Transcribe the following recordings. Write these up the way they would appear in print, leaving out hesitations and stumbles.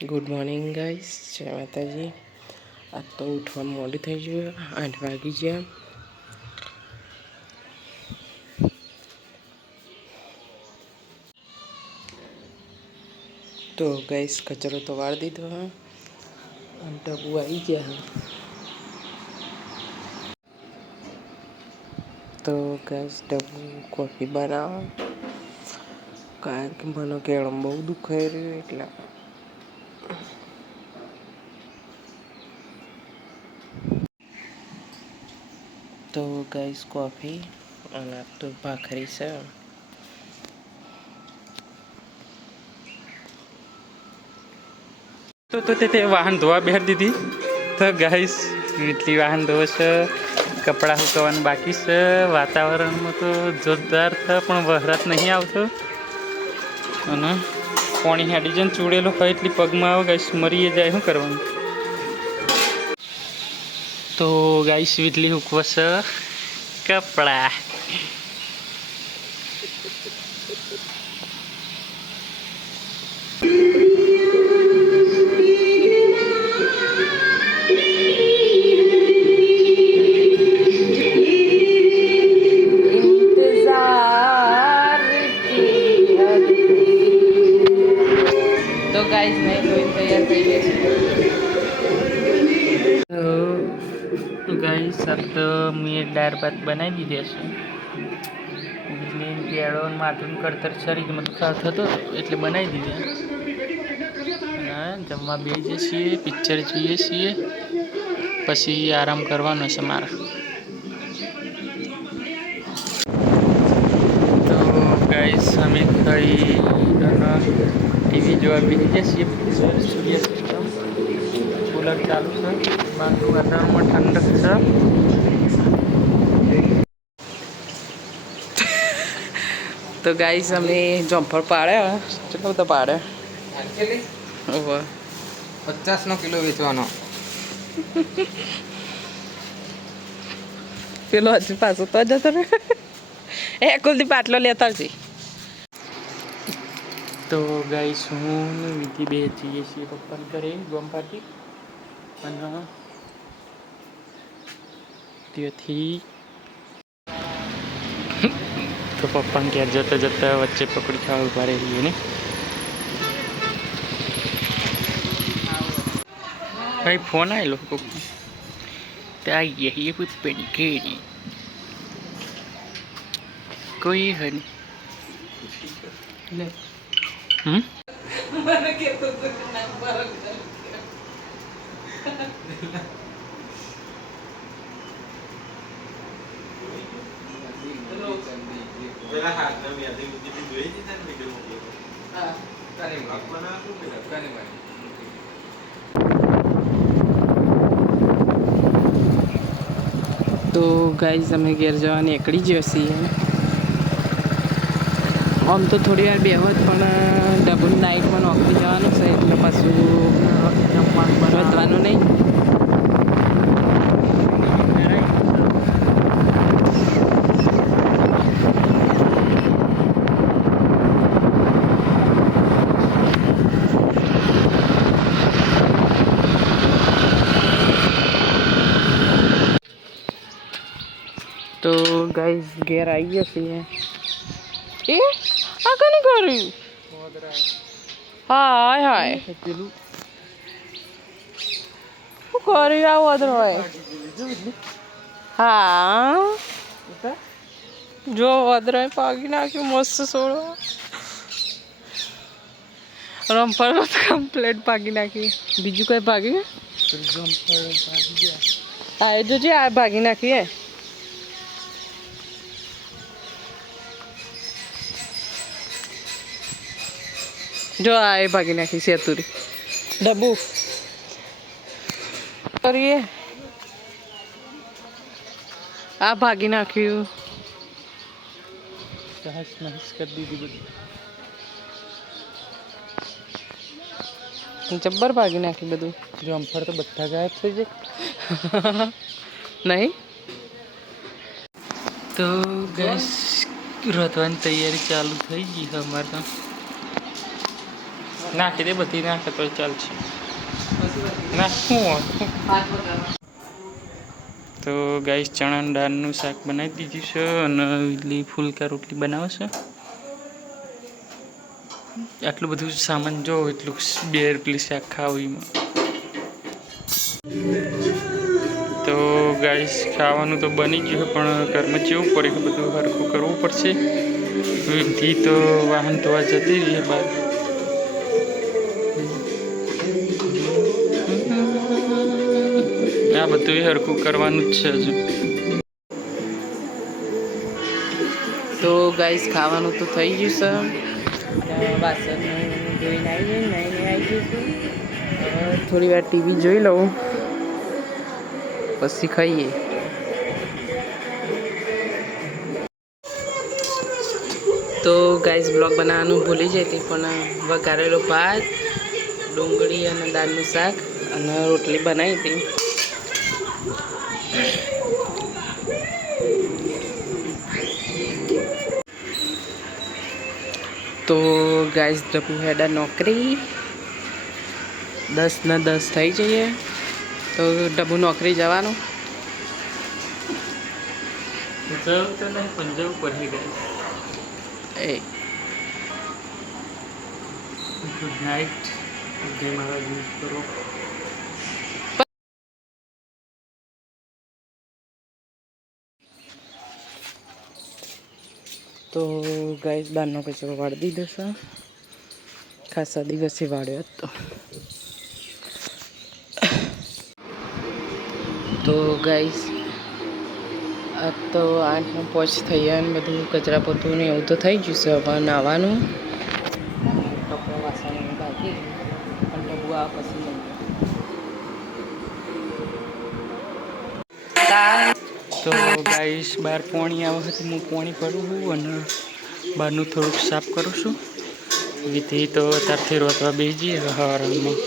Good morning guys, જય માતાજી. આજ તો ઉઠવામાં મોડું થઈ ગયું, 8 વાગી ગયા. તો ગાઈસ કચરો તો વાળી દીધો હા, અને ટબુ આવી ગયા હા. તો ગાઈસ ટબુ કોફી બનાવો, કારણ કે મને કેળમ બહુ દુખાઈ રહ્યું એટલે. તો ગાઈસ કોફી અને તો ભાખરી છે. તો તે વાહન ધોવા બેહાર દીધી. તો ગાઈસ એટલી વાહન ધોવે છે, કપડાં સુકવવાનું બાકી છે. વાતાવરણમાં તો જોરદાર છે, પણ વરસાદ નહીં આવતો. અને પાણી હાડી જઈને ચૂડેલો હોય એટલી પગમાં આવે ગાઈસ, મરી જાય. શું કરવાનું? તો ગાઈસ વીજળી હુકવશે કપડા. તો ગાઈસ નહીં ધોઈને તૈયાર થઈ જશે. તો ગાઈસ આ તો મેં દાળ ભાત બનાવી દીધા છે. મેં કેળો માથું કડતર શરીરમાં દુખાવ થતો એટલે બનાવી દીધા. અને જમવા બેસીએ છીએ, પિક્ચર જોઈએ છીએ, પછી આરામ કરવાનો છે મારે. તો ગાઈસ અમે ખાઈ ટીવી જોવા બેસી જઈએ. પિક્ચર સૂર્ય સિસ્ટમ કુલર ચાલુ છે, બહારનું વાતાવરણમાં ઠંડક છે. તો ગાઈસ અમે જમ્પર પાડ્યા, કેટલો બધો પાડ્યા. 50 કિલો વેચવાનો. પેલો હજુ પાછો તો જતો રહે. કુલદીપ પાટલો લેતા આવજે. તો ગાઈસ હું વિધિ બે જઈએ છીએ પપ્પાને ઘરે ગોમપાટી. અને ત્યાંથી તો પપ્પાને ઘેર જતા જતા વચ્ચે પકડી ખાવા ઉભા રહીએ ને. ભાઈ ફોન આવેલો ત્યાં ये कुछ पेड़ी कोई है नहीं. પેલા હાથના મેં આધી મૂકી જોઈ હતી ને વિડિયો મોકલ્યો. હા તારે આપવાના હતું પેલા કાને ભાઈ. તો ગાઈસ અમે ઘેર જવા નીકળી ગયો છીએ. આમ તો થોડી વાર બેહોત, પણ ડબલ નાઇટમાં નોકરી જવાનું છે એટલે પાછું વધવાનું નહીં. તો ગાઈસ ઘેર આવી ગયા છીએ. એ આ કને કર્યું? હાય હાય, શું કર્યું આ વદરોય? હા જો વદરોય પાગી નાખ્યું મસ્ત સોળો. રંફળ કમ્પ્લેટ ભાગી નાખી. બીજું કઈ ભાગી? આ જોજે આ ભાગી નાખી હે. જો આ એ ભાગી નાખી સેતુરી ડબ્બુ કરીએ. આ ભાગી નાખ્યું. તહસ નહસ કરી દીધી બધી. જબ્બર ભાગી નાખી બધું. જમ્પર તો બધા ગાયબ થઈ જાય નહીં. તો ગેસ રોતવાની તૈયારી ચાલુ થઈ ગઈ છે અમારે તો. નાખી દે બધી નાખે તો ચાલશે ના શું તો ગાઈસ ચણા દાળનું શાક બનાવી દીધું છે અને ઇડલી ફુલકા રોટલી બનાવે છે આટલું બધું સામાન જો એટલું બે પેલી શાક ખાવું તો ગાઈસ ખાવાનું તો બની ગયું પણ ઘરમાં જેવું પડે કે બધું હરખું કરવું પડશે વિધિ તો વાહન ધોવા જતી રહી બહાર આ બધું હરખું કરવાનું જ છે હજુ તો ગાઈસ ખાવાનું તો થઈ ગયું છે વાસણ ધોઈને આવી નાઈને આવી જઈશું થોડી વાર ટીવી જોઈ લઉં પછી ખાઈએ તો ગાઈસ બ્લોગ બનાવવાનું ભૂલી જતી પણ વઘારેલો ભાત ડુંગળી અને દાળનું શાક અને રોટલી બનાવી હતી તો ગાઈસ ડબ્બુ હેડા નોકરી 10 ને 10 થઈ જઈએ તો ડબ્બુ નોકરી જવાનું જવું તો નહીં પણ જવું પડે ગાઈસ એ ગુડ નાઇટ જય મહારાજ યુઝ કરો તો ગાઈસ દાળનો કચરો વાળી દીધો છે ખાસા દિવસે વાળ્યો હતો તો ગાઈસ આ તો 8 પોચ થઈ ગયા ને બધું કચરા પોતું ને એવું તો થઈ ગયું છે હવે નાહવાનું કપડાં વાસણ બાકી પણ ડબ્બુ આ પછી તો ગાઈસ બહાર પાણી આવે છે હું પાણી ભરું છું અને બહારનું થોડુંક સાફ કરું છું વિધિ તો અત્યારથી રોતવા બેસી જઈએ હવારમાં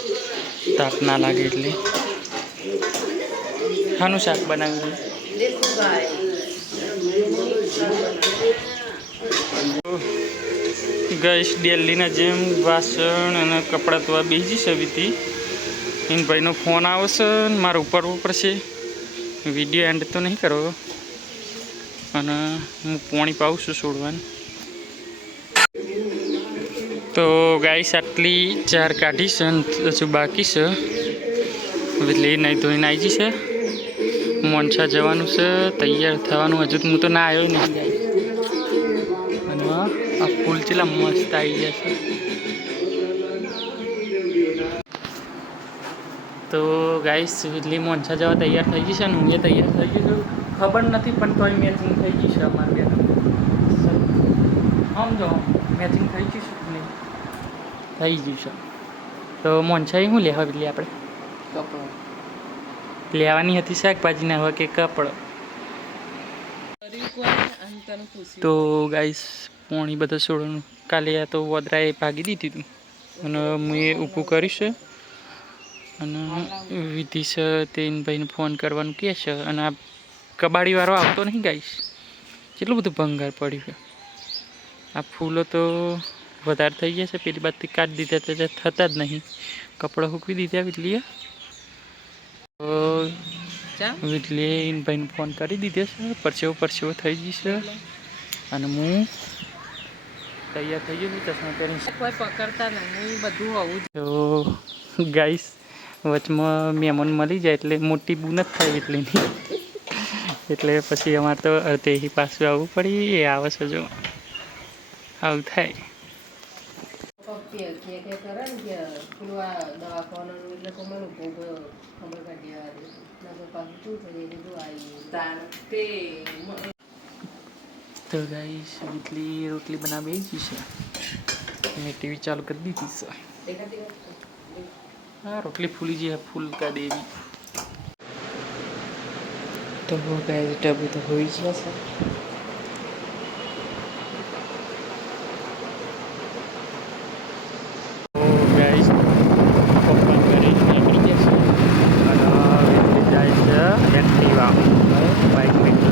તાપ ના લાગે એટલે શાનું શાક બનાવ્યું ગઈશ દિલ્હીના જેમ વાસણ અને કપડાં ધોવા બેસી છે વિધિ એન ભાઈનો ફોન આવશે ને મારે ઉપરવું પડશે વિડીયો એન્ડ તો નહીં કરવો અને હું પાણી પાઉં છું છોડવાનું તો ગાઈસ આટલી 4 કાઢી છે હજુ બાકી છે એટલે નહીં ધોઈને આવી જશે મોનસા જવાનું છે તૈયાર થવાનું હજુ હું તો ના આવ્યો નહીં ગાઈસ અને આ ફૂલ ચેલા મસ્ત આવી જશે તો ગાઈસ એટલે મોનસા જવા તૈયાર થઈ જશે ને હું એ તૈયાર થઈ ગયું છું ખબર નથી પણ તોય મેચિંગ થઈ જશે અમારે બેન સમજો મેચિંગ થઈ જશે નહીં થઈ જશે તો મોનસા શું લેવા એટલે આપણે કપડાં લેવાની હતી શાકભાજી ના હોય કે કપડો તો ગાઈસ પાણી બધા છોડવાનું કાલે આ તો વદરાએ ભાગી દીધી હતું અને હું એ ઊભું કરીશ અને વિધિ છે તેને ભાઈને ફોન કરવાનું કહે છે અને આ કબાડીવાળો આવતો નહીં ગાઈશ કેટલું બધું ભંગાર પડ્યું છે આ ફૂલો તો વધારે થઈ ગયા છે પેલી બાજુથી કાઢી દીધા તો થતા જ નહીં કપડાં સૂકવી દીધા વીટલીએ વીટલીએ એને ભાઈને ફોન કરી દીધો છે પરસેવો થઈ જશે અને હું તૈયાર થઈ ગયો છું ચશ્મા પહેરીને કોઈ પકડતા નહીં બધું આવું તો ગાઈસ વચમાં મહેમાન મળી જાય એટલે મોટી બૂન જ થાય એટલીની એટલે પછી અમારે તો અડધેથી પાછું આવવું પડી એ આવે છે જો આવું થાય તો ગાઈસ વીટલી રોટલી બનાવી છે મેં ટીવી ચાલુ કરી દીધી છે हाँ रोटली फूली जी है फूल का देवी તો ગાઈસ ડબ્બુ તો હોઈ ગયા છે गाइस पप्पा घरे નીકળી ગયા છે અને વીટલી જાય છે એક્ટિવા બાઇક લઈને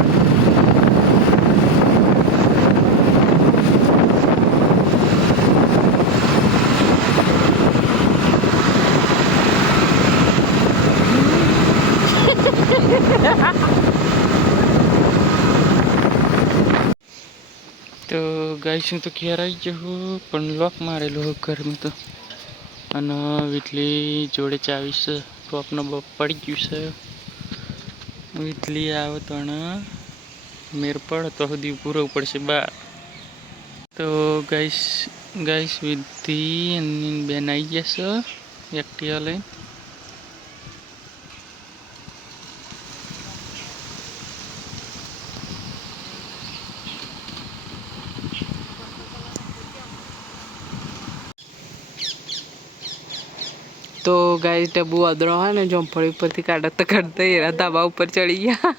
ગાઈસ હું તો ઘેર આવી ગયો પણ લોક મારેલો ઘરમાં તો અને વીટલી જોડે ચાવી છે ટોપનો બપ પડી ગયું છે વીટલી આવે તો મેર પડે તો સુધી પૂરો પડશે બાર તો ગાઈસ વિધિ એની બેન આવી જશે એક્ટિવા લઈને તો ગાઈસ ડબ્બુ અદરો હોય ને જોમફળી ઉપરથી કાઢતા એના ધાબા ઉપર ચડી ગયા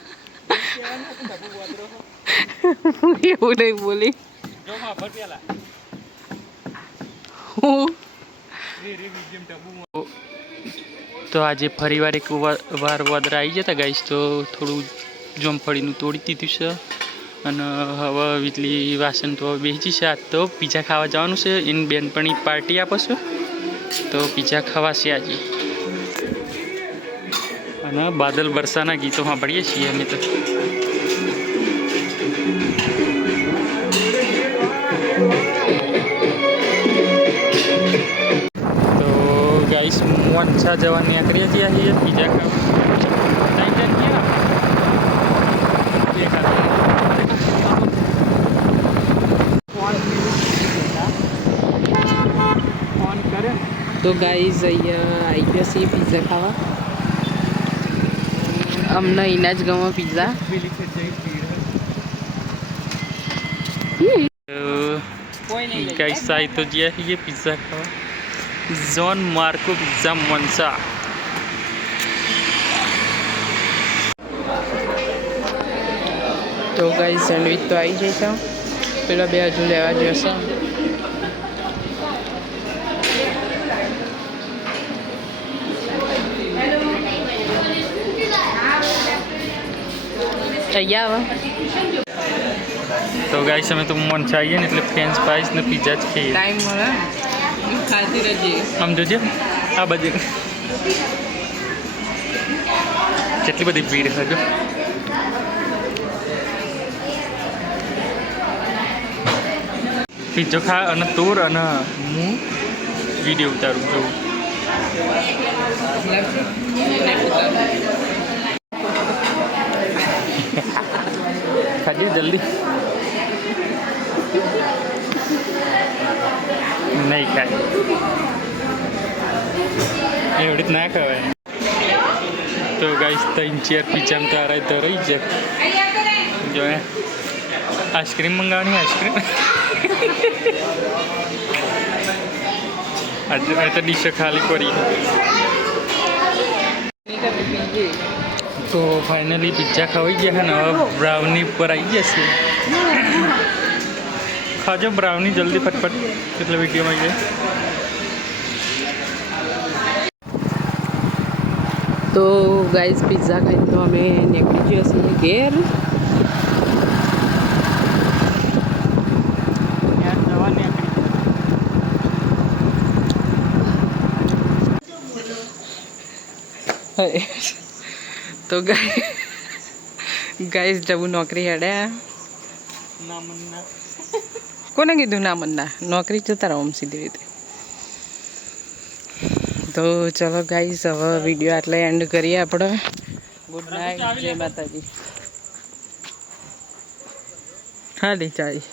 એવું નહીં બોલી તો આજે ફરીવાર એક વાર વાદળા આવી જતા ગાઈસ તો થોડું જોમફળીનું તોડી દીધું છે અને હવે વીટલી વાસણ તો બેસી છે આજ તો પીઝા ખાવા જવાનું છે એની બેનપણી પાર્ટી આપો છો તો પીઝા ખવાશે આજે અને બાદલ બરસાના ગીતો સાંભળીએ છીએ અમે તો ગાઈસ મોંચા જવા નીકળીએ છીએ પીઝા તો ગાઈઝ અહીંયા આવી ગયા છીએ પીઝા ખાવા અમને અહીંના જ ગમે પીઝા ગાઈસ આઈ તો જ્યાં છીએ પીઝા ખાવા ઝોન માર્કો પિઝા મોન્સા તો ગાઈઝ સેન્ડવિચ તો આવી જશે પેલા બે હજુ લેવા જશે અહીંયા આવે તો ગાઈસ અમે તો મોન્સા આવીએ ને એટલે ફ્રેન્ચ ફ્રાઈસ ને પીઝા જ ખાઈએ ટાઈમ મળે ખાતી રહેજે આમ જોજે આ બધી કેટલી બધી ભીડ છે જો પીઝો ખા અને તોર અને હું વિડીયો ઉતારું જોઉં ખાજે જલ્દી નહીં ખાય એવડી જ ના ખવાય તો ગાઈસ 3-4 પીઝા તો આરાય તો રહી જાય જો આઈસ્ક્રીમ મંગાવવાની આઈસ્ક્રીમ આજે તો ડીશો ખાલી કરી તો ફાઇનલી પિઝા ખવાઈ ગયા છે ને હવે બ્રાઉની ઉપર આવી જશે ખાજો બ્રાઉની જલ્દી ફટફટ એટલે વિડીયોમાં જાય તો ગાઈઝ પિઝા ખાઈને તો અમે નીકળી ગયા છીએ ઘેર તો ગાઈઝ જવું નોકરી હેડ્યા કોને કીધું ના મનના નોકરી જતા રહો આમ સીધી રીતે તો ચલો ગાઈઝ હવે વિડીયો આટલે એન્ડ કરીએ આપણે ગુડ નાઇટ જય માતાજી હા લે ચાલી